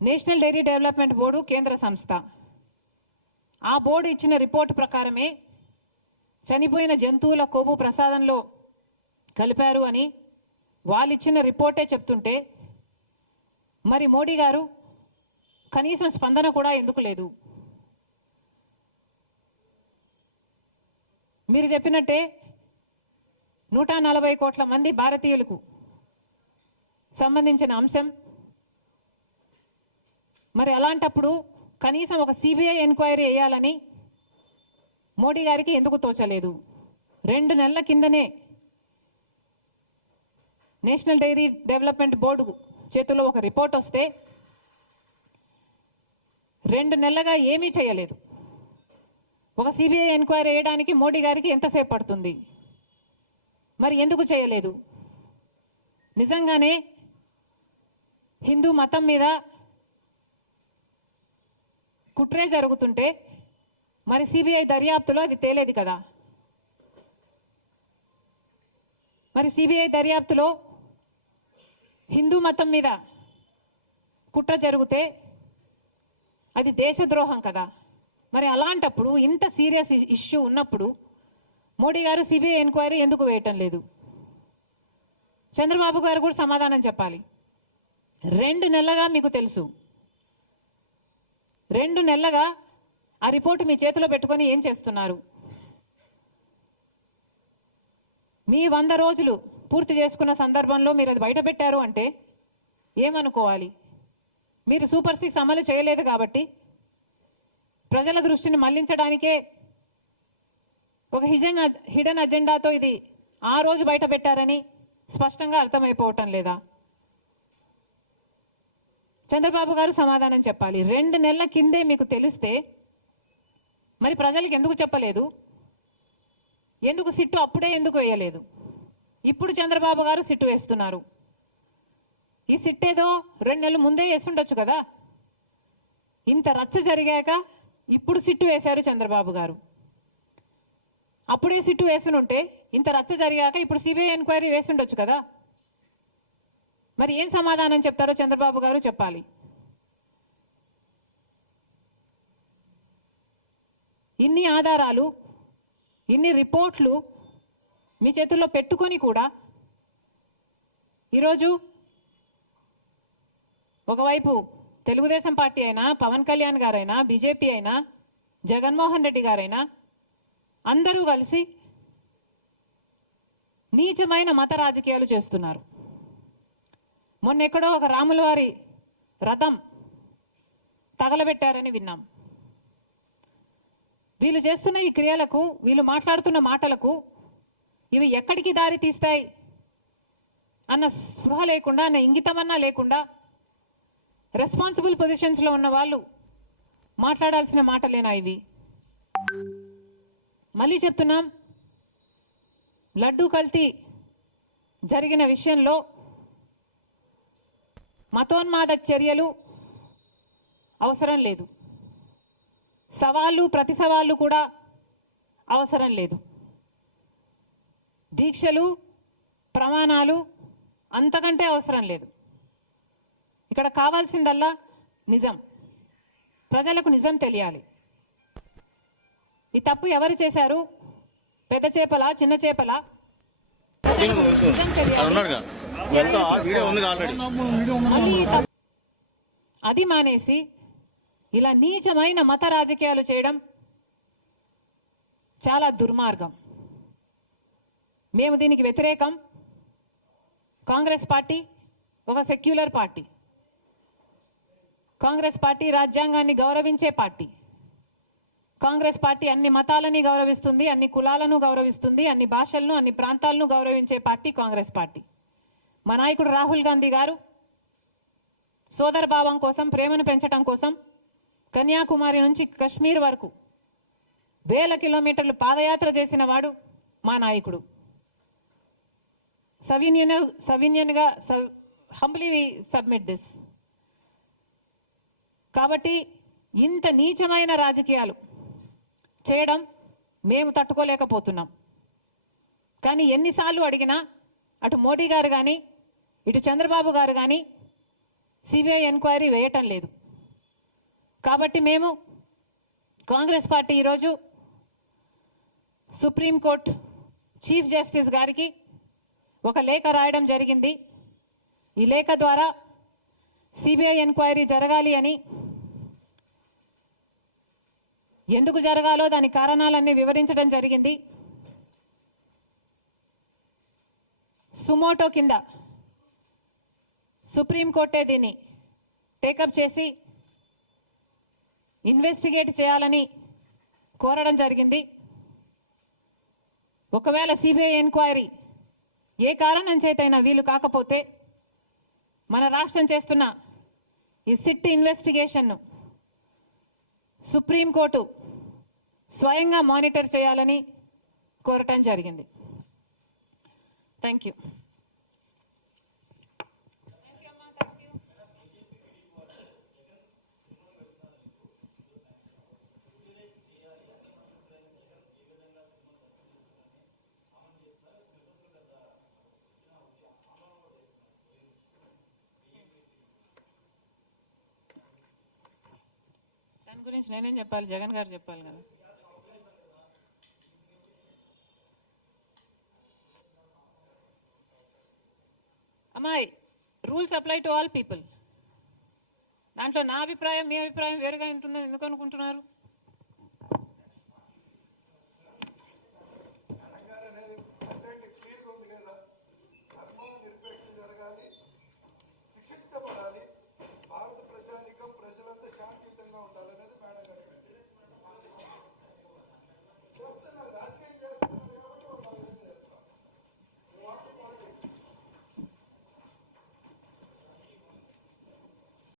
National dairy development board కేంద్ర సంస్థ. ఆ బోర్డు ఇచ్చిన రిపోర్టు ప్రకారమే చనిపోయిన జంతువుల కొవ్వు ప్రసాదంలో కలిపారు అని వాళ్ళు ఇచ్చిన రిపోర్టే చెప్తుంటే మరి మోడీ గారు కనీసం స్పందన కూడా ఎందుకు లేదు? మీరు చెప్పినట్టే 140 కోట్ల మంది భారతీయులకు సంబంధించిన అంశం. మరి అలాంటప్పుడు కనీసం ఒక సిబిఐ ఎంక్వైరీ వేయాలని మోడీ గారికి ఎందుకు తోచలేదు? 2 నెలల కిందనే నేషనల్ డైరీ డెవలప్మెంట్ బోర్డు చేతుల్లో ఒక రిపోర్ట్ వస్తే 2 నెలలుగా ఏమీ చేయలేదు. ఒక సిబిఐ ఎంక్వైరీ వేయడానికి మోడీ గారికి ఎంతసేపు పడుతుంది? మరి ఎందుకు చేయలేదు? నిజంగానే హిందూ మతం మీద కుట్రే జరుగుతుంటే మరి సిబిఐ దర్యాప్తులో అది తేలేది కదా? మరి సిబిఐ దర్యాప్తులో హిందూ మతం మీద కుట్ర జరిగితే అది దేశద్రోహం కదా? మరి అలాంటప్పుడు ఇంత సీరియస్ ఇష్యూ ఉన్నప్పుడు మోడీ గారు సిబిఐ ఎంక్వైరీ ఎందుకు వేయటం లేదు? చంద్రబాబు గారు కూడా సమాధానం చెప్పాలి. 2 నెలలుగా మీకు తెలుసు, 2 నెలలుగా ఆ రిపోర్టు మీ చేతిలో పెట్టుకొని ఏం చేస్తున్నారు? మీ 100 రోజులు పూర్తి చేసుకున్న సందర్భంలో మీరు అది బయట పెట్టారు అంటే ఏమనుకోవాలి? మీరు సూపర్ 6 అమలు చేయలేదు కాబట్టి ప్రజల దృష్టిని మళ్లించడానికే ఒక హిడెన్ అజెండాతో ఇది ఆ రోజు బయట పెట్టారని స్పష్టంగా అర్థమైపోవటం లేదా? చంద్రబాబు గారు సమాధానం చెప్పాలి. 2 నెలల కిందే మీకు తెలిస్తే మరి ప్రజలకు ఎందుకు చెప్పలేదు? ఎందుకు సిట్టు అప్పుడే ఎందుకు వేయలేదు? ఇప్పుడు చంద్రబాబు గారు సిట్టు వేస్తున్నారు. ఈ సిట్టేదో 2 నెలలు ముందే వేస్తుండొచ్చు కదా? ఇంత రచ్చ జరిగాక ఇప్పుడు సిట్టు వేశారు చంద్రబాబు గారు. అప్పుడే సిట్టు వేసునుంటే ఇంత రచ్చ జరిగాక ఇప్పుడు సిబిఐ ఎంక్వైరీ వేసుండొచ్చు కదా? మరి ఏం సమాధానం చెప్తారో చంద్రబాబు గారు చెప్పాలి. ఇన్ని ఆధారాలు, ఇన్ని రిపోర్ట్లు మీ చేతుల్లో పెట్టుకొని కూడా ఈరోజు ఒకవైపు తెలుగుదేశం పార్టీ అయినా, పవన్ కళ్యాణ్ గారైనా, బీజేపీ అయినా, జగన్మోహన్ రెడ్డి గారైనా అందరూ కలిసి నీచమైన మత రాజకీయాలు చేస్తున్నారు. మొన్నెక్కడో ఒక రాముల వారి రథం తగలబెట్టారని విన్నాం. వీళ్ళు చేస్తున్న ఈ క్రియలకు, వీళ్ళు మాట్లాడుతున్న మాటలకు ఇవి ఎక్కడికి దారి తీస్తాయి అన్న స్పృహ లేకుండా, అన్న ఇంగితమన్నా లేకుండా రెస్పాన్సిబుల్ పొజిషన్స్లో ఉన్న వాళ్ళు మాట్లాడాల్సిన మాటలేనా ఇవి? మళ్ళీ చెప్తున్నాం, లడ్డూ కల్తీ జరిగిన విషయంలో మతోన్మాద చర్యలు అవసరం లేదు, సవాళ్ళు ప్రతి సవాళ్ళు కూడా అవసరం లేదు, దీక్షలు ప్రమాణాలు అంతకంటే అవసరం లేదు. ఇక్కడ కావాల్సిందల్లా నిజం. ప్రజలకు నిజం తెలియాలి. ఈ తప్పు ఎవరు చేశారు? పెద్ద చేపలా, చిన్న చేపలా? అది మానేసి ఇలా నీచమైన మత రాజకీయాలు చేయడం చాలా దుర్మార్గం. మేము దీనికి వ్యతిరేకం. కాంగ్రెస్ పార్టీ ఒక సెక్యులర్ పార్టీ. కాంగ్రెస్ పార్టీ రాజ్యాంగాన్ని గౌరవించే పార్టీ. కాంగ్రెస్ పార్టీ అన్ని మతాలని గౌరవిస్తుంది, అన్ని కులాలను గౌరవిస్తుంది, అన్ని భాషలను, అన్ని ప్రాంతాలను గౌరవించే పార్టీ కాంగ్రెస్ పార్టీ. మా నాయకుడు రాహుల్ గాంధీ గారు సోదర భావం కోసం, ప్రేమను పెంచడం కోసం కన్యాకుమారి నుంచి కశ్మీర్ వరకు 1000 కిలోమీటర్లు పాదయాత్ర చేసిన వాడు మా నాయకుడు. సవినయంగా హంబ్లీ వి సబ్మిట్ దిస్. కాబట్టి ఇంత నీచమైన రాజకీయాలు చేయడం మేము తట్టుకోలేకపోతున్నాం. కానీ ఎన్నిసార్లు అడిగినా అటు మోడీ గారు కానీ, ఇటు చంద్రబాబు గారు కానీ సిబిఐ ఎంక్వైరీ వేయటం లేదు. కాబట్టి మేము కాంగ్రెస్ పార్టీ ఈరోజు సుప్రీంకోర్టు చీఫ్ జస్టిస్ గారికి ఒక లేఖ రాయడం జరిగింది. ఈ లేఖ ద్వారా సిబిఐ ఎంక్వైరీ జరగాలి అని, ఎందుకు జరగాలో దాని కారణాలన్నీ వివరించడం జరిగింది. సుమోటో కింద సుప్రీంకోర్టే దీన్ని టేకప్ చేసి ఇన్వెస్టిగేట్ చేయాలని కోరడం జరిగింది. ఒకవేళ సిబిఐ ఎంక్వైరీ ఏ కారణం చేతైనా వీలు కాకపోతే మన రాష్ట్రం చేస్తున్న ఈ సిట్ ఇన్వెస్టిగేషన్ను సుప్రీంకోర్టు స్వయంగా మానిటర్ చేయాలని కోరటం జరిగింది. Thank you. దాని గురించి నేనేం చెప్పాలి, జగన్ గారు చెప్పాలి కదా. అమ్మాయి, rules apply to all people. దాంట్లో నా అభిప్రాయం మీ అభిప్రాయం వేరుగా ఉంటుందని ఎందుకు అనుకుంటున్నారు?